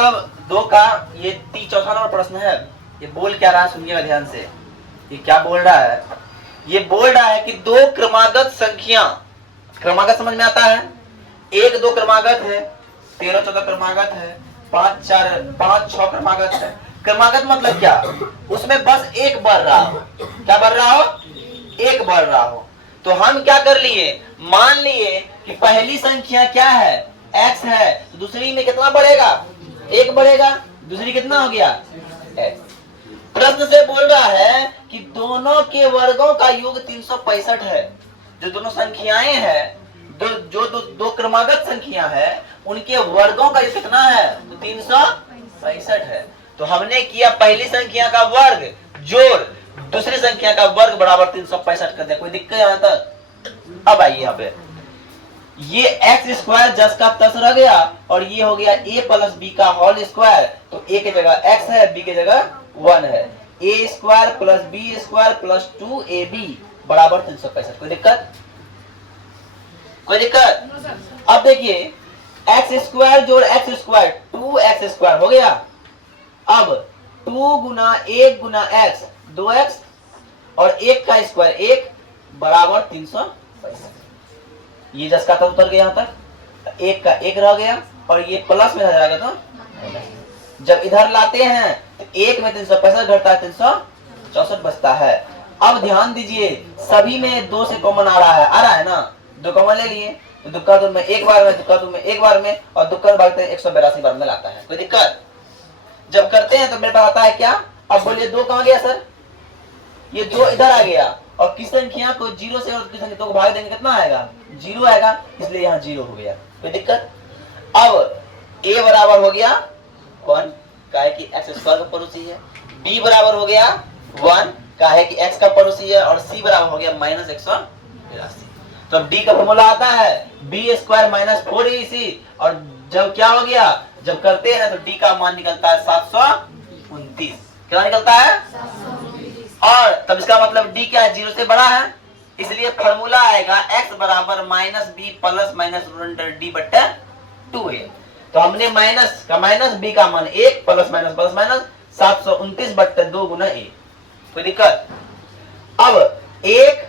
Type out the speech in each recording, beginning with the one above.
मतलब दो का ये चौथा नंबर प्रश्न है। ये बोल क्या रहा है सुनिएगा ध्यान से। ये क्या बोल रहा है? ये बोल रहा है कि दो क्रमागत संख्या, क्रमागत समझ में आता है? एक दो क्रमागत है, 13 14 क्रमागत है, 5 4 5 6 क्रमागत है। क्रमागत मतलब क्या? उसमें बस एक बढ़ रहा हो। क्या बढ़ रहा हो? एक बढ़ रहा हो। तो हम क्या कर लिए, मान लिए कि पहली संख्या क्या है, x है, तो दूसरी में कितना बढ़ेगा? एक बढ़ेगा। दूसरी कितना हो गया? x। प्रश्न से बोल रहा है कि दोनों के वर्गों का योग 365 है। जो दोनों संख्याएं हैं, दो क्रमागत संख्या है, उनके वर्गों का योग कितना है? तो 365 है। तो हमने किया पहली संख्या का वर्ग जोड़ दूसरी संख्या का वर्ग बराबर 365 कर दिया। कोई दिक्कत यहाँ तक? अब आइए यहाँ पे, ये एक्स स्क्वायर जस का तस रह गया और ये हो गया a प्लस बी का होल स्क्वायर। तो a की जगह x है, b की जगह 1 है। a square plus B square plus 2ab बराबर 365। कोई दिक्कत? कोई दिक्कत? अब देखिए एक्स स्क्वायर जोड़ एक्स स्क्वायर 2x स्क्वायर हो गया। अब 2 गुना 1 गुना x 2x और 1 का स्क्वायर 1 बराबर 365। ये जस का उतर गया यहाँ तक, 1 का 1 रह गया और ये प्लस में रह जाएगा। तो जब इधर लाते हैं तो 1 में 365 घटता है, 364 बचता है। अब ध्यान दीजिए सभी में 2 से कॉमन आ रहा है ना, 2 कॉमन ले लिए तो दुक्का दो में एक बार में, दुक्का दो में एक बार में और दुक्का भागते 182 बार में लाता है। कोई दिक्कत? जब करते हैं तो मेरे पास आता है क्या? अब बोलिए 2 कहां गया सर? ये 2 इधर आ गया और किस संख्या को 0 से और किस संख्या को भाग देंगे कितना आएगा? 0 आएगा, इसलिए यहाँ 0 हो गया। कोई दिक्कत? अब a बराबर हो गया 1 का है कि x स्क्वायर का पड़ोसी है, b बराबर हो गया 1 का है कि x का पड़ोसी है और c बराबर हो गया -182। तो अब d का फॉर्मूला आता है b स्क्वायर माइनस 4ac और जब क्या हो गया, जब करते हैं तो d का मान निकलता है 729। क्या निकलता है? और तब इसका मतलब d क्या है? 0 से बड़ा है, इसलिए फॉर्मूला आएगा x बराबर -b प्लस माइनस √d बट्टा 2a। तो हमने माइनस का माइनस b का मान 1 प्लस माइनस 729 बट्टा 2 गुना a। कोई दिक्कत? अब 1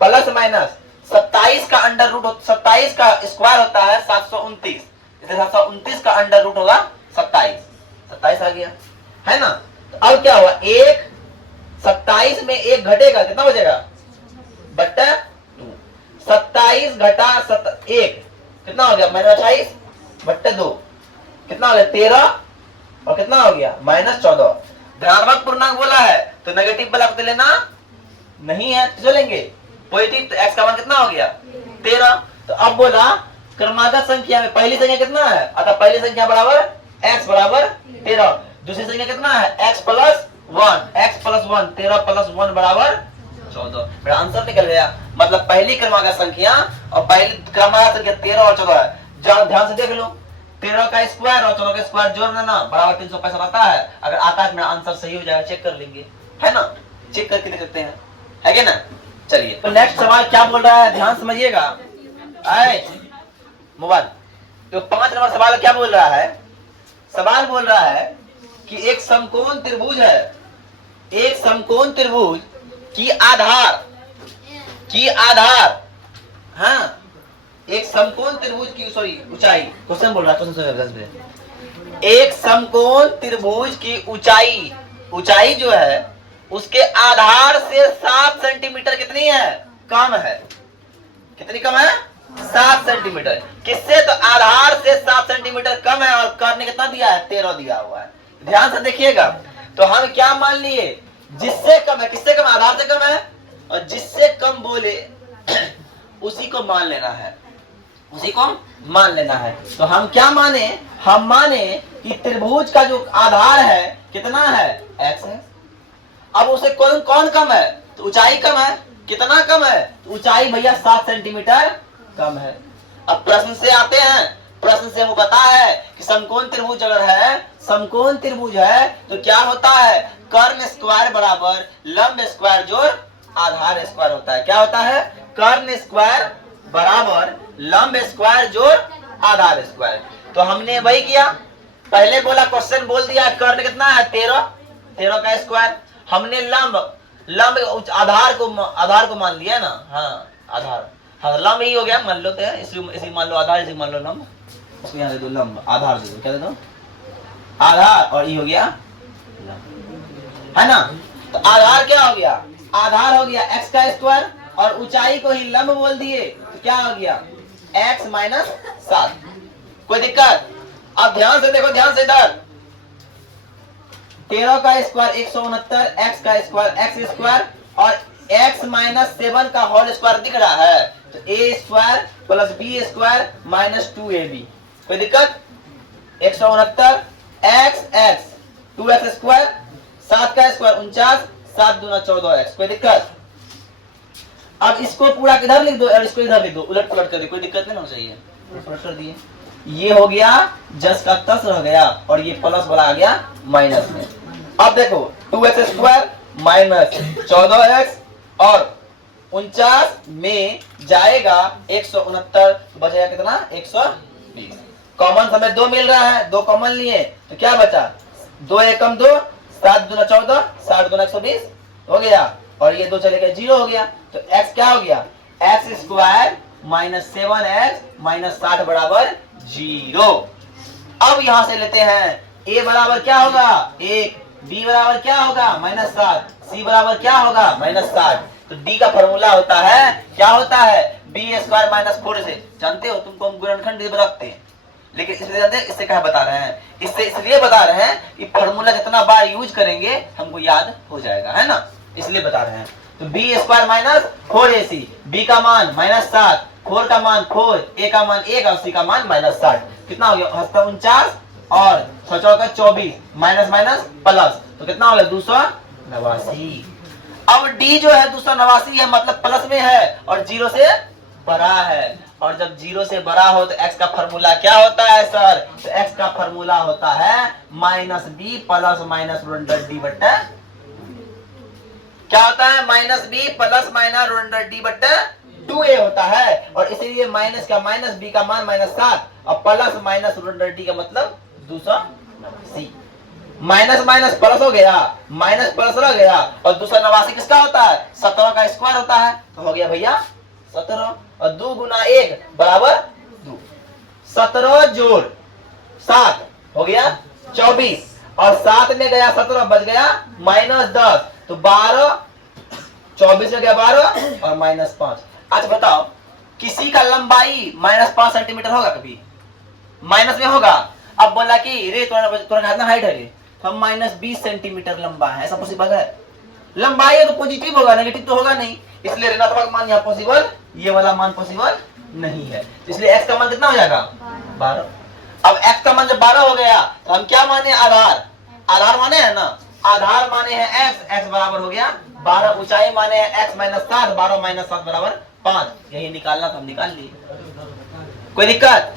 प्लस माइनस 27 का अंडर रूट 27 का स्क्वायर होता है 729, इसलिए 729 का अंडर रूट होगा 27 आ गया है ना। तो अब क्या हुआ, 1 27 में 1 घटेगा, कितना बचेगा? बट्टा 2। 27 घटा 1 कितना हो गया? -28 बट्टा 2 कितना हो गया? 13 और कितना हो गया? -14। धनात्मक पूर्णांक बोला है तो नेगेटिव वाला को लेना नहीं है, तो लेंगे पॉजिटिव। तो x का मान कितना हो गया? 13। तो अब बोला क्रमागत संख्या में पहली संख्या कितना है? अतः पहली संख्या बराबर x बराबर 13। दूसरी संख्या कितना है? x प्लस 1 13 प्लस 1 बराबर 14। मेरा आंसर निकल गया। मतलब पहली क्रमागत संख्या और पहली क्रमागत संख्या 13 और 14 है। ध्यान से देख लो, 13 का स्क्वायर और 14 का स्क्वायर जोड़ना ना बराबर 365 आता है। अगर आता है तो मेरा आंसर सही हो जाएगा, चेक कर लेंगे, है ना? चेक करके देख सकते हैं, है क्या ना? चलिए तो नेक्स्ट सवाल क्या बोल रहा है, ध्यान समझिएगा। मोबाइल तो 5 नंबर सवाल क्या बोल रहा है? सवाल बोल रहा है कि एक समकोण त्रिभुज है, एक समकोण त्रिभुज की आधार हाँ, एक समकोण त्रिभुज की ऊंचाई, क्वेश्चन बोल रहा है, क्वेश्चन एक समकोण त्रिभुज की ऊंचाई जो है उसके आधार से 7 सेंटीमीटर कितनी है? कम है। कितनी कम है? 7 सेंटीमीटर। किससे? तो आधार से 7 सेंटीमीटर कम है और कर्ण ने कितना दिया है? 13 दिया हुआ है। ध्यान से देखिएगा। तो हम क्या मान लिए? जिससे कम है, किससे कम? आधार से कम है और जिससे कम बोले उसी को मान लेना है, उसी को मान लेना है। तो हम क्या माने? हम माने कि त्रिभुज का जो आधार है कितना है? x है। अब उसे कौन कम है? तो ऊंचाई कम है। कितना कम है? तो ऊंचाई भैया 7 सेंटीमीटर कम है। अब प्रश्न से आते हैं, प्रश्न से वो पता है कि समकोण त्रिभुज अगर है, समकोण त्रिभुज है तो क्या होता है? कर्ण स्क्वायर बराबर लंब स्क्वायर जोड़ आधार स्क्वायर होता है। क्या होता है? कर्ण स्क्वायर बराबर लंब स्क्वायर जोड़ आधार स्क्वायर। तो हमने वही किया, पहले बोला क्वेश्चन बोल दिया, कर्ण कितना है 13, 13 का स्क्वायर। हमने लंब आधार को मान लिया ना, हाँ आधार, हाँ लंब ही हो गया, मान लो तो इसी मान लो आधार, इसी मान लो लंब, इसको यहाँ दे दो लंब, आधार दे दो, क्या दे दो आधार, और ये हो गया लंब, है ना। तो आधार क्या हो गया, आधार हो गया x का स्क्वायर, और ऊंचाई को ही लंब बोल दिए, तो क्या हो गया x माइनस 7। कोई दिक्कत? अब ध्यान से देखो, ध्यान से इधर, 13 का स्क्वायर 169, x का स्क्वायर x स्क्वायर, और x माइनस 7 का होल स्क्वायर दिख रहा है, तो a square plus b square minus 2ab। कोई दिक्कत? 169 x 2x स्क्वायर, 7 का स्क्वायर 49, 7 दूना 14x। कोई दिक्कत? अब इसको पूरा किधर लिख दो और इसको इधर लिख दो, उलट पुलट कर दो, कोई दिक्कत नहीं होना चाहिए, उलट कर दिए, ये हो गया जस का तस रह गया, और ये प्लस वाला आ गया माइनस में। अब देखो 2x स्क्वायर माइनस 14x और 49 में जाएगा 169, तो बचेगा कितना 120। कॉमन हमें 2 मिल रहा है, 2 कॉमन लिए तो क्या बचा 2 एकम 2, 7 दूना 14, 7 दूना 120 हो गया, और ये 2 चले गए 0 हो गया। तो x क्या हो गया x square minus 7x minus 60 बराबर 0। अब यहां से लेते हैं a बराबर क्या होगा 1, b बराबर क्या होगा माइनस 7, c बराबर क्या होगा माइनस 60। तो d का फॉर्मूला होता है, क्या होता है b स्क्वायर माइनस 4 से, जानते हो तुमको हम गुणनखंड रखते हैं, लेकिन इसलिए जानते हैं इससे क्या बता रहे हैं, इससे इसलिए बता रहे हैं कि फॉर्मूला जितना बार यूज करेंगे हमको याद हो जाएगा, है ना, इसलिए बता रहे हैं। तो B square minus 4ac, B का मान माइनस 7, 4 का मान 4, a का मान 1 और c का मान माइनस 60। कितना हो गया 49 और 6 का 24, माइनस माइनस प्लस, तो कितना हो गया 289। अब d जो है 289 है, मतलब प्लस में है और 0 से बड़ा है, और जब 0 से बड़ा हो तो x का फॉर्मूला क्या होता है सर, तो x का फॉर्मूला होता है minus B plus minus root under D बट्टा, क्या होता है minus B plus minus root under D बट्टा 2a होता है, और इसीलिए माइनस का माइनस बी का मान माइनस 7 और plus minus root under D का मतलब 289। माइनस माइनस प्लस हो गया, माइनस प्लस रह गया, और 289 किसका होता है 17 का स्क्वायर होता है, तो हो गया भैया 17, और 2 गुना 1 बराबर 2, 17 जोड़ 7 हो गया 24, और 7 में गया 17 बच गया माइनस 10, तो 12, 24 में गया 12 और माइनस 5। अच्छा बताओ किसी का लंबाई माइनस 5 सेंटीमीटर होगा कभी, माइनस में होगा। अब बोला कि रे तुम्हारा कितना हाइट है रे, तो हम माइनस 20 सेंटीमीटर लंबा है, ऐसा पॉसिबल है? लंबाई है तो पॉजिटिव होगा, नेगेटिव तो होगा नहीं, इसलिए ऋणात्मक मान यहाँ पॉसिबल, ये वाला मान पॉसिबल नहीं है, इसलिए x का मान कितना हो जाएगा 12। अब x का मान जब 12 हो गया तो हम क्या माने आधार, आधार माने है ना, आधार माने हैं x, x बराबर हो गया 12, ऊंचाई माने हैं x माइनस 7, 12 माइनस 7 बराबर 5, यही निकालना तो हम निकाल लिए। कोई दिक्कत?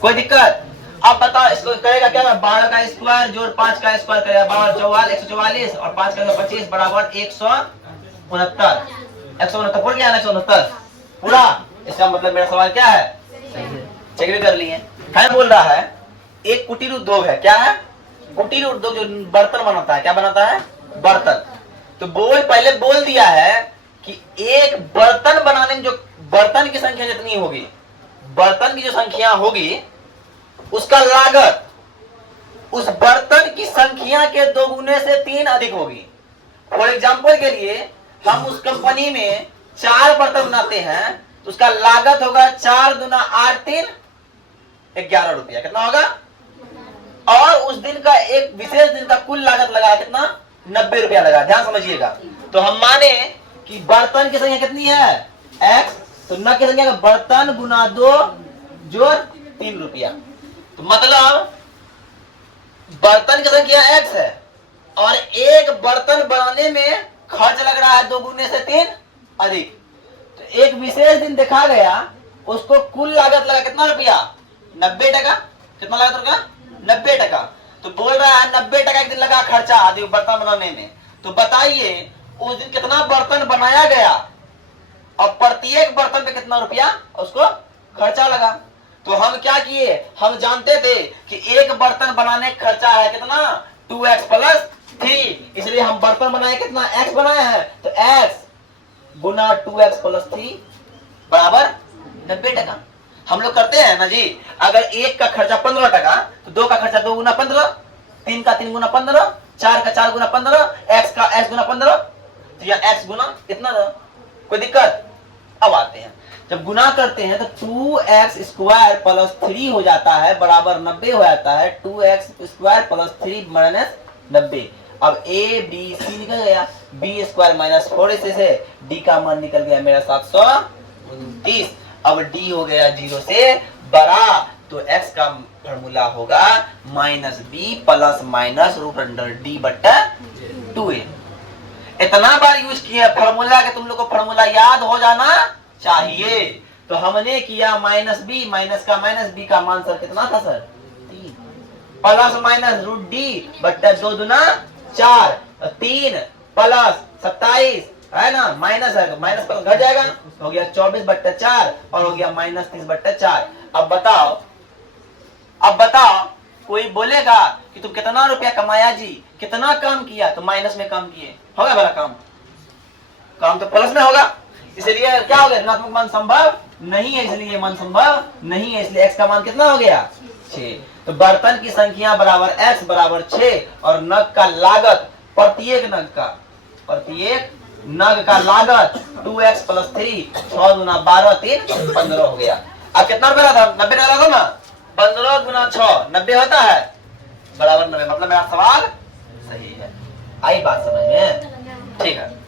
कोई दिक्कत? अब बताओ इसको करेगा क्या, 12 का स्क्वायर जोड़ 5 का स्क्वायर करेगा 12 144 और 5 का 25 बराबर 169, 169 पूरा क्या 169 पूरा, इसका मतलब मेरा सवाल क्या है चेक भी कर लिए है। बोल रहा है एक कुटीर उद्योग है, क्या है कुटीर उद्योग, जो बर्तन बनाता है, क्या बनाता है बर्तन। तो पहले बोल दिया है कि एक बर्तन बनाने में जो बर्तन की संख्या जितनी होगी, बर्तन की जो संख्या होगी उसका लागत उस बर्तन की संख्या के 2 गुने से 3 अधिक होगी। फॉर एग्जाम्पल के लिए हम उस कंपनी में 4 बर्तन बनाते हैं तो उसका लागत होगा 4 दूना 8 3 11 रुपया, कितना होगा, और उस दिन का एक विशेष दिन का कुल लागत लगा कितना 90 रुपया लगा। ध्यान समझिएगा, तो हम माने कि बर्तन की संख्या कितनी है x, तो न की संख्या बर्तन गुना 2 जोड़ 3 रुपया, तो मतलब बर्तन की संख्या x है और एक बर्तन बनाने में खर्च लग रहा है 2 गुने से 3 अधिक। तो एक विशेष दिन देखा गया उसको कुल लागत लगा कितना रुपया 90 टका, कितना लागत होगा 90 टका। तो बोल रहा है 90 टका एक दिन लगा खर्चा अधिक बर्तन बनाने में, तो बताइए उस दिन कितना बर्तन बनाया गया और प्रत्येक बर्तन पे कितना रुपया उसको खर्चा लगा। तो हम क्या किए, हम जानते थे कि एक बर्तन बनाने का खर्चा है कितना 2x प्लस 3, इसलिए हम बर्तन बनाए कितना x बनाए हैं, तो x गुना 2x प्लस 3 बराबर 90 टका। हम लोग करते हैं ना जी, अगर एक का खर्चा 15 टका तो दो का खर्चा 2 गुना 15, तीन का 3 गुना 15, चार का 4 गुना 15, x का x गुना 15, तो यह x गुना इतना ना, कोई दिक्कत। अब आते हैं, जब गुना करते हैं तो 2x स्क्वायर प्लस 3 हो जाता है बराबर 90 हो जाता है, 2x स्क्वायर प्लस 3 माइनस 90। अब a b c निकल गया, b स्क्वायर माइनस 4 से d का मान निकल गया मेरा 729। अब d हो गया 0 से बड़ा, तो x का फॉर्मूला होगा minus b plus minus root under d बट्टा 2a। इतना बार यूज किया फॉर्मूला के तुम लोग को फॉर्मूला याद हो जाना चाहिए। तो हमने किया माइनस बी, माइनस का माइनस बी का मान सर कितना था sir 3, plus minus root D बट्टा 2 दूना 4, 3 प्लस 27 है ना, माइनस है माइनस प्लस घट जाएगा, हो गया 24 बट्टा 4 और हो गया माइनस 30 बट्टा 4। अब बताओ कोई बोलेगा कि तुम कितना रुपया कमाया जी, कितना काम किया, तो माइनस में काम किए, होगा बड़ा काम तो प्लस में होगा, इसलिए क्या हो गया ऋणात्मक मान संभव नहीं है, इसलिए मान संभव नहीं है, इसलिए x का मान कितना हो गया 6। तो बर्तन की संख्या बराबर x बराबर 6 और नग का लागत प्रत्येक नग का लागत 2x प्लस 3, 6 गुना 12 3 15 हो गया। अब कितना रुपया था 90 का लगा ना, 15 गुना 6 90 होता है बराबर 90, मतलब मेरा सवाल सही है। आई बात समझ में, ठीक है।